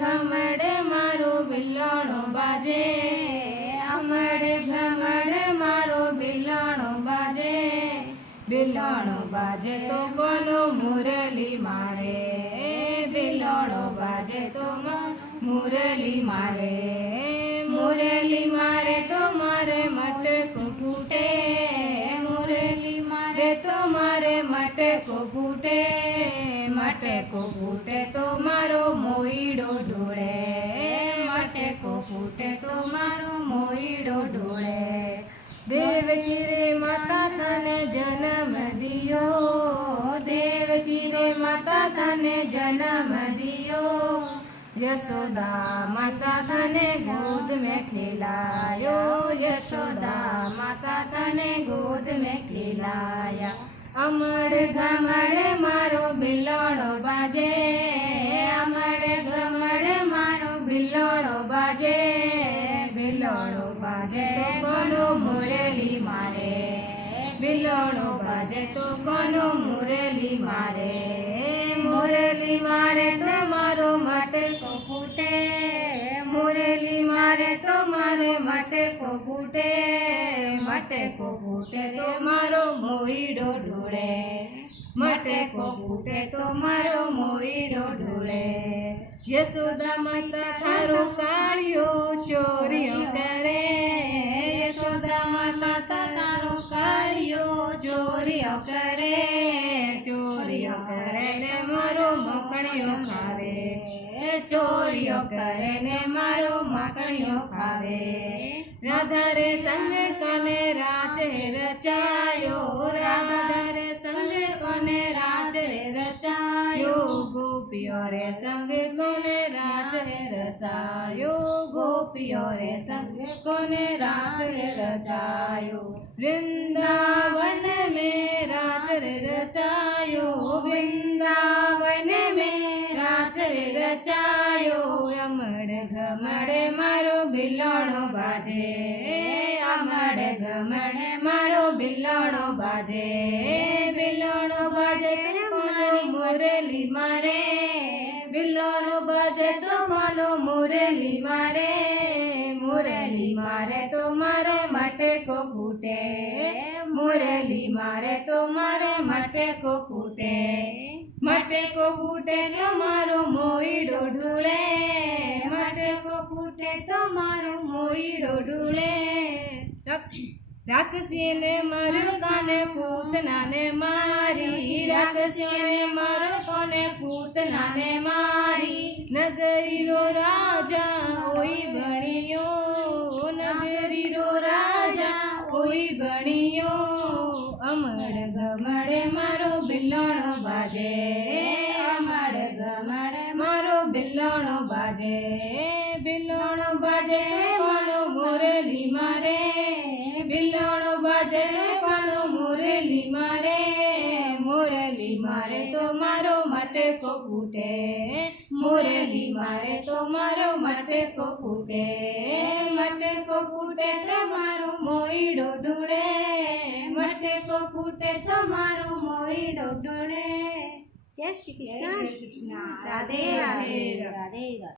ઘમડ મારો બિલાણો બાજે, અમડ ઘમડ મારો બિલાણો બાજે, બિલાણો બાજે તો કોનો મુરલી મારે, બિલાણો બાજે તો મુરલી મારે, મુરલી મારે તો મારે મટકો ફૂટે, મુરલી મારે તો મારે મટકો ફૂટે, મટકો ફૂટે તો મારો મોઈડો ઢોળે, મટકો ફૂટે તો મારો મોઈડો ઢોળે. દેવકી રે માતા તને જન્મ દિયો, દેવકી રે માતા તને જન્મ દિયો, यशोदा माता तने गोद में खिलायो, यशोदा माता तने गोद में खिलाया. अमड़ घमड़ मारो बिलाणो बाजे, अमड़ घमड़ मारो बिलाणो बाजे, बिलाणो बाजे तो कोनो मुरली मारे, बिलाणो बाजे तो कोनो मुरली मारे, मुरली मारे तो मारो मटको फूटे, मुरली मारे तो मारे मटको फूटे, मटको फूटे तो मारो मोईडो ढूंढे, मटको फूटे तो मारो मोईडो ढूंढे. यशोदा माता थारो काळियो चोरियो करे, यशोदा माता तारो काळियो चोरियो करे, चोरियो करे ने मारो मकड़ियो खावे, चोरियो करे ने मारो मकड़ियो खावे. राधा रे संग कने राज रचायो, राधा रे संग कने राज रचायो, गोपियों रे संग कने राज रचायो, गोपियों रे संग कने राज रचायो. वृंदावन में राज रचायो, वृंदावन में राज रचायो. अमड़ घमड़ मारो बिलाणो बाजे, अमड़ घमड़ मारो बिलाणो बाजे, बिलाणो बाजे कोनो मुरली मारे, बिलाणो बाजे तो कोनो मुरली मारे, मुरली मारे तो मारे मटको फूटे, मुरली मारे तो मारे मटको फूटे, मटको फूटे तो मारो मोईडो ढूंढे, मटको फूटे तो मारो मोईडो ढूंढे. राक्षसी ने मारो काने पूतना ने मारी, राक्षसी ने मारो कोने पूतना ने मारी. नगरी रो राजा ओई बणियो, नगरी रो राजा ओई बणियो. अमड़ घमड़ मारो बिलाणो बाजे, अमड़ घमड़ मारो बिलाणो बाजे, बिलाणो बाजे कोनो मुरली मारे, बिलाणो बाजे कोनो मुरली मारे, मुरली मारे तो मारो मटको फूटे, मुरली मारे तो मारो मटको फूटे, मटको फूटे तो मारो मोईडो ढूंढे, मटको फूटे तो मारो मोईडो ढूंढे. जय श्री कृष्ण, राधे राधे, राधे राधे.